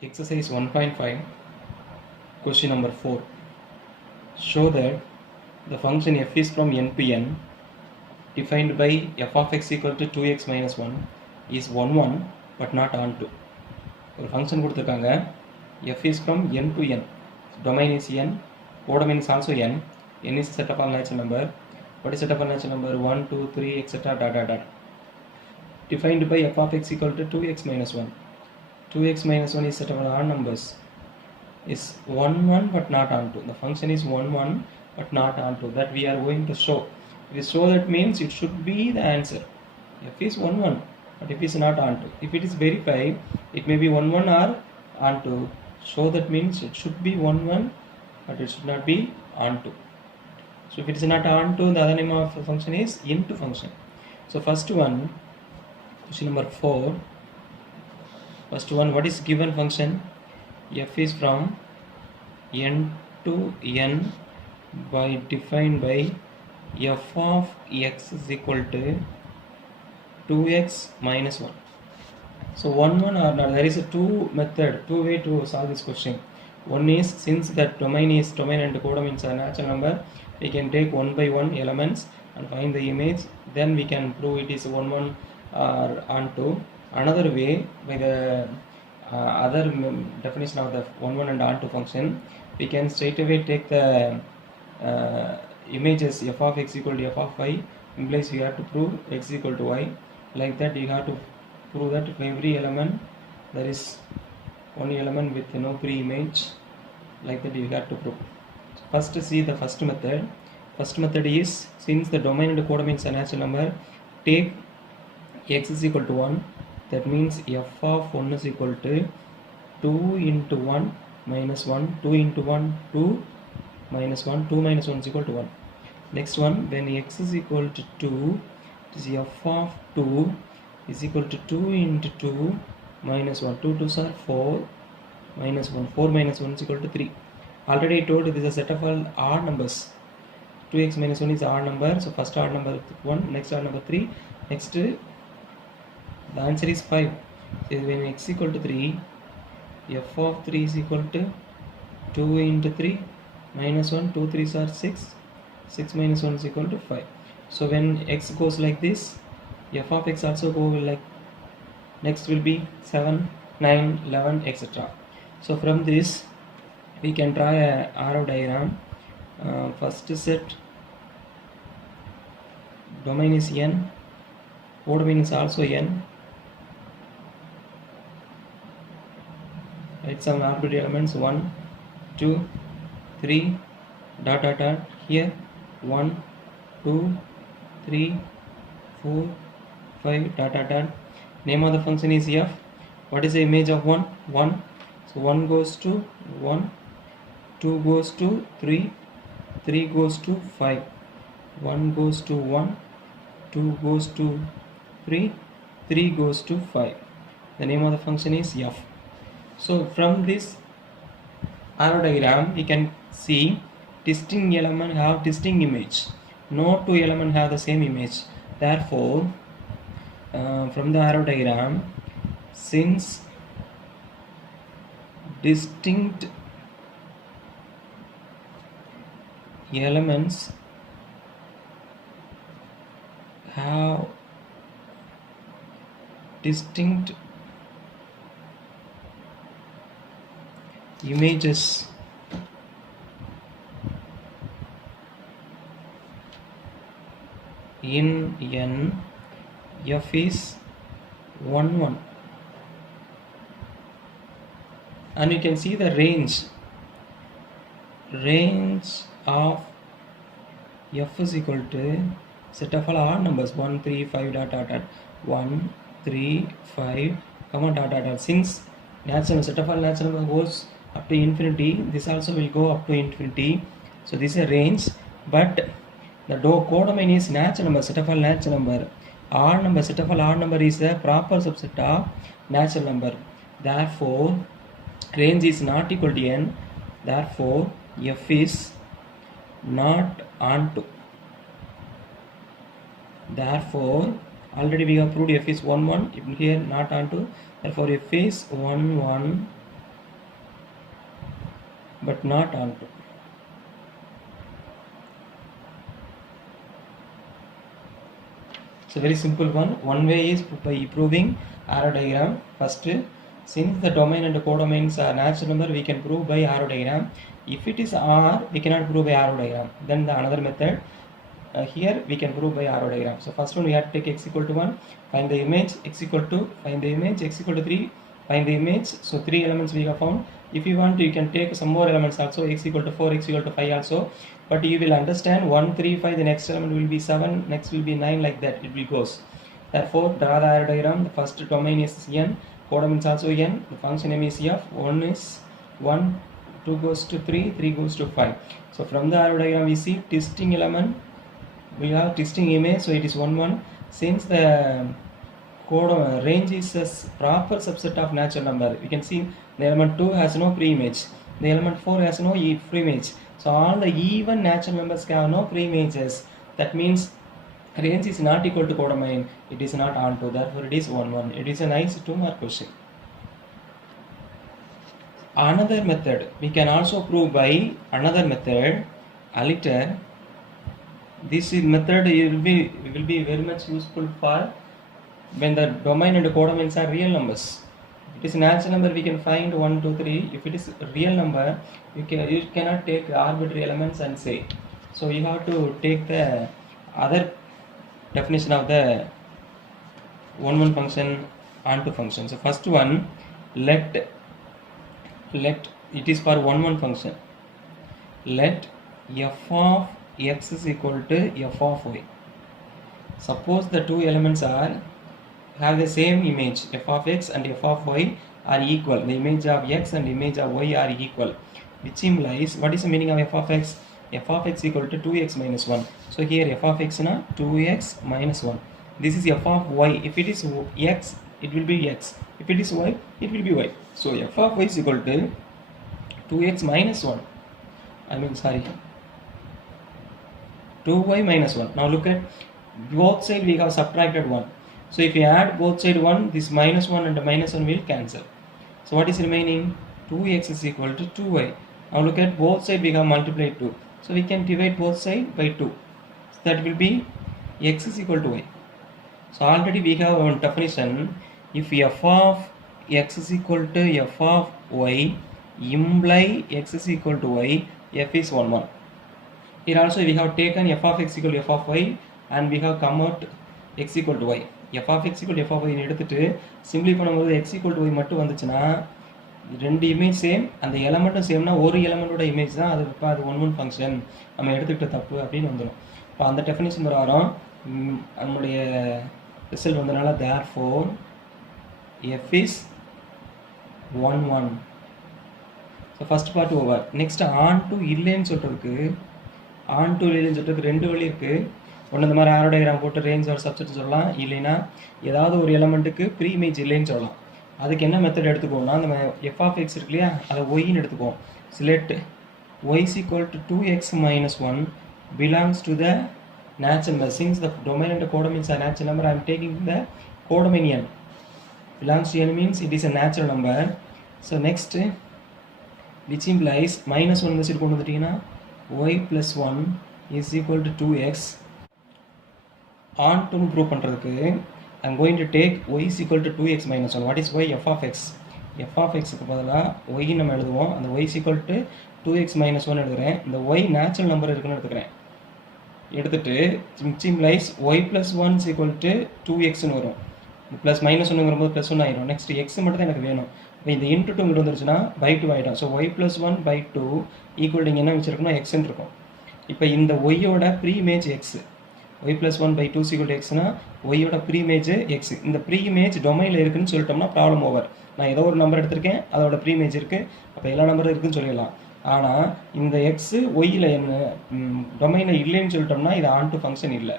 Exercise 1.5, question number 4. Show that the function f is from n to n defined by f of x equal to 2x minus 1 is 1 1 but not onto. ஒரு function கொடுத்துருக்காங்க, f is from n to n, domain is n, codomain is also n is set of all natural number. What is set of all natural number? 1, 2, 3, etc. dot dot dot. Defined by f of x equal to 2x minus 1. 2x minus 1 is set of all odd numbers, is 1 1 but not onto. The function is 1 1 but not onto. That we are going to show. If we show, that means it should be the answer. F is 1 1 but if it is not onto. If it is verified, it may be 1 1 or onto. Show, that means it should be 1 1 but it should not be onto. So if it is not onto, the other name of the function is into function. So first one, question number 4. First one, what is given function? F is from n to n by defined by f of x is equal to 2x minus 1. So 1 1 or not, there is a two way to solve this question. One is, since that domain and codomains are natural number, we can take 1 by 1 elements and find the image, then we can prove it is 1 1 or onto. Another way, by the other definition of the 1 1 and onto function, we can straight away take the images f of x equal to f of y, implies we have to prove x equal to y. Like that, you have to prove that for every element there is one element with no pre-image. Like that, you have to prove. First, see the first method. First method is, since the domain and codomains are natural number, take x is equal to 1. That means f of 1 is equal to 2 into 1 minus 1, 2 into 1, 2 minus 1, 2 minus 1 is equal to 1. Next one, when x is equal to 2, it is f of 2 is equal to 2 into 2 minus 1, 2 2s are 4 minus 1, 4 minus 1 is equal to 3. Already I told you this is a set of all odd numbers. 2x minus 1 is odd number, so first odd number 1, next odd number 3, next the answer is 5. So when x equal to 3, f of 3 is equal to 2 into 3 minus 1, 2 3s are 6, 6 minus 1 is equal to 5. So when x goes like this, f of x also go like, next will be 7, 9, 11, etc. So from this, we can draw a arrow diagram. First set, domain is n, codomain is also n. Write some arbitrary elements, 1, 2, 3, dot dot dot. Here 1, 2, 3, 4, 5, dot dot dot. Name of the function is f. What is the image of 1? 1. So 1 goes to 1, 2 goes to 3, 3 goes to 5, 1 goes to 1, 2 goes to 3, 3 goes to 5. The name of the function is f. So from this arrow diagram, we can see distinct element have distinct image. No two elements have the same image. Therefore, from the arrow diagram, since distinct elements have distinct images, in n, f is 1 1, and you can see the range of f is equal to set of all odd numbers, 1 3 5 dot dot dot, 1 3 5 comma dot dot dot. Since natural set of all natural number goes up to infinity, this also will go up to infinity. So this is a range, but the codomain is natural number, set of all natural number. Odd number, set of all odd number is a proper subset of natural number. Therefore, range is not equal to n. Therefore, f is not onto. Therefore, already we have proved f is 1 1, here not onto. Therefore, f is 1 1 but not onto. It's a very simple one. One way is by proving arrow diagram. First, since the domain and the codomains are natural number, we can prove by arrow diagram. If it is R, we cannot prove by arrow diagram. Then the another method, here we can prove by arrow diagram. So first one we have to take x equal to 1, find the image, x equal to, find the image, x equal to 3, find the image. So 3 elements we have found. If you want to, you can take some more elements also, x equal to 4, x equal to 5 also. But you will understand 1, 3, 5, the next element will be 7, next will be 9, like that it will goes. Therefore, draw the arrow diagram. The first domain is n, codomain is also n, the function name is f, 1 is 1, 2 goes to 3, 3 goes to 5. So from the arrow diagram we see testing element, we have testing image, so it is 1, 1. Since the range is a proper subset of natural number, we can see the element 2 has no pre-image, the element 4 has no pre-image. So all the even natural numbers have no pre-images. That means range is not equal to codomain, it is not onto, therefore it is 1, 1. It is a nice 2-mark question. Another method, we can also prove by another method, aliter. This method will be very much useful for when the domain and the codomains are real numbers. If it is a natural number, we can find 1, 2, 3. If it is a real number, you cannot take arbitrary elements and say. So you have to take the other definition of the 1, 1 function onto function. So first one, let it is for 1, 1 function. Let f of x is equal to f of y. Suppose the two elements have the same image, f of x and f of y are equal. The image of x and image of y are equal, which implies, what is the meaning of f of x? F of x equal to 2x minus 1. So here f of x na 2x minus 1. This is f of y. If it is x, it will be x. If it is y, it will be y. So f of y is equal to 2x minus 1. 2y minus 1. Now look at both sides, we have subtracted 1. So if you add both sides 1, this minus 1 and the minus 1 will cancel. So what is remaining? 2x is equal to 2y. Now look at both sides, we have multiplied 2. So we can divide both sides by 2. So that will be x is equal to y. So already we have one definition. If f of x is equal to f of y, imply x is equal to y, f is 1, 1. Here also we have taken f of x equal to f of y and we have come out x equal to y. f of x equal to f of y எடுத்துட்டு சிம்பிளை பண்ணும்போது x equal to y மட்டும் வந்துச்சுன்னா ரெண்டு image same, அந்த எலமெண்ட்டும் சேம்னா ஒரு எலமெண்டோட image தான் அது. இப்போ அது 1, 1 ஃபங்க்ஷன் நம்ம எடுத்துக்கிட்ட தப்பு அப்படின்னு வந்துடும். இப்போ அந்த டெஃபினிஷன் வரும். நம்மளுடைய ரிசல்ட் வந்ததுனால therefore f is 1, 1. So first part over. Next on to இல்லைன்னு சொல்கிறதுக்கு, ஆன் டு இல்லைன்னு சொல்கிறதுக்கு ரெண்டு வழி இருக்குது. ஒன்று இந்த மாதிரி ஆரோ டயக்ராம் போட்டு ரேஞ்ச் ஒரு சப்ஜெக்ட் சொல்லலாம், இல்லைன்னா ஏதாவது ஒரு எலமெண்ட்டுக்கு ப்ரீ இமேஜ் இல்லைன்னு சொல்லலாம். அதுக்கு என்ன மெத்தட் எடுத்துக்கோன்னா, நம்ம எஃப் ஆஃப் எக்ஸ் இருக்கு இல்லையா, அதை ஒய்ன்னு எடுத்துக்குவோம். select y is equal to 2x minus 1 belongs to the natural number. Since the domain and the codomains are natural number, I am taking the codomain n. Belongs to n means it is a natural number. So next, which implies minus 1 இந்த side கொண்டு வந்துட்டீங்கன்னா y plus 1 is equal to 2x. On to prove பண்ணுறதுக்கு I am going to take y is equal to 2x minus 1. What is y? F of x. F of x க்கு பதிலாக y நம்ம எழுதுவோம். அந்த y is equal to 2x minus 1 எழுதுகிறேன். இந்த y natural number இருக்குன்னு எடுத்துக்கிறேன். எடுத்துட்டு which implies y plus 1 is equal to 2x ன்னு வரும். ப்ளஸ் மைனஸ் ஒன்றுங்கிறபோது ப்ளஸ் 1 ஆயிடும். நெக்ஸ்ட் எக்ஸ் மட்டும் தான் எனக்கு வேணும். இப்போ இந்த இன்ட்டு 2 இங்கிட்ட வந்துருச்சுன்னா பை 2 ஆகிடும். So y plus 1 by 2 equal இங்கே என்ன வச்சுருக்கணும், எக்ஸ்ன்னு இருக்கும். இப்போ இந்த ஒய்யோட preimage x, y plus 1 by 2 equal எக்ஸ்னா ஒய்யோட ப்ரீ இமேஜ் எக்ஸ். இந்த ப்ரீ இமேஜ் டொமைனில் இருக்குன்னு சொல்லிட்டோம்னா ப்ராப்ளம் ஓவர். நான் ஏதோ ஒரு நம்பர் எடுத்திருக்கேன், அதோட ப்ரீ இமேஜ் இருக்குது, அப்போ எல்லா நம்பரும் இருக்குன்னு சொல்லிடலாம். ஆனால் இந்த எக்ஸு ஒய்யில் என்ன டொமைனில் இல்லைன்னு சொல்லிட்டோம்னா இது ஆன் டு ஃபங்க்ஷன் இல்லை.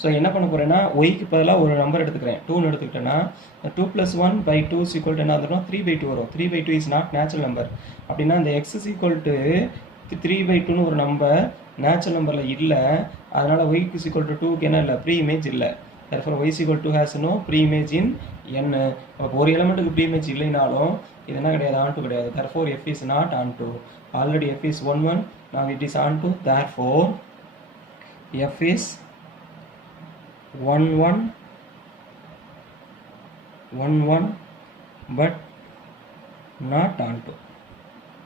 ஸோ என்ன பண்ண போகிறேன்னா ஒய்க்கு பதிலாக ஒரு நம்பர் எடுத்துக்கிறேன், 2ன்னு எடுத்துக்கிட்டேன்னா 2 + 1 / 2 = என்ன வந்துடும், 3/2 வரும். 3/2 இஸ் நாட் நேச்சுரல் நம்பர். அப்படின்னா இந்த எக்ஸ் இஸ் ஈக்குவல் டு 3/2ன்னு ஒரு நம்பர் நேச்சுரல் நம்பரில் இல்லை. அதனால் ஒய்க்கு இஸ் ஈக்குவல் டு 2க்கு என்ன இல்லை, ப்ரீ இமேஜ் இல்லை. therefore y is equal to has no pre-image in n. ஒரு எலிமெண்ட்டுக்கு pre-image இல்லைனாலும் இது என்ன கிடையாது, onto கிடையாது. therefore f is not onto. already f is 1 1, now it is onto. therefore f is 1 1 1 1 but not onto.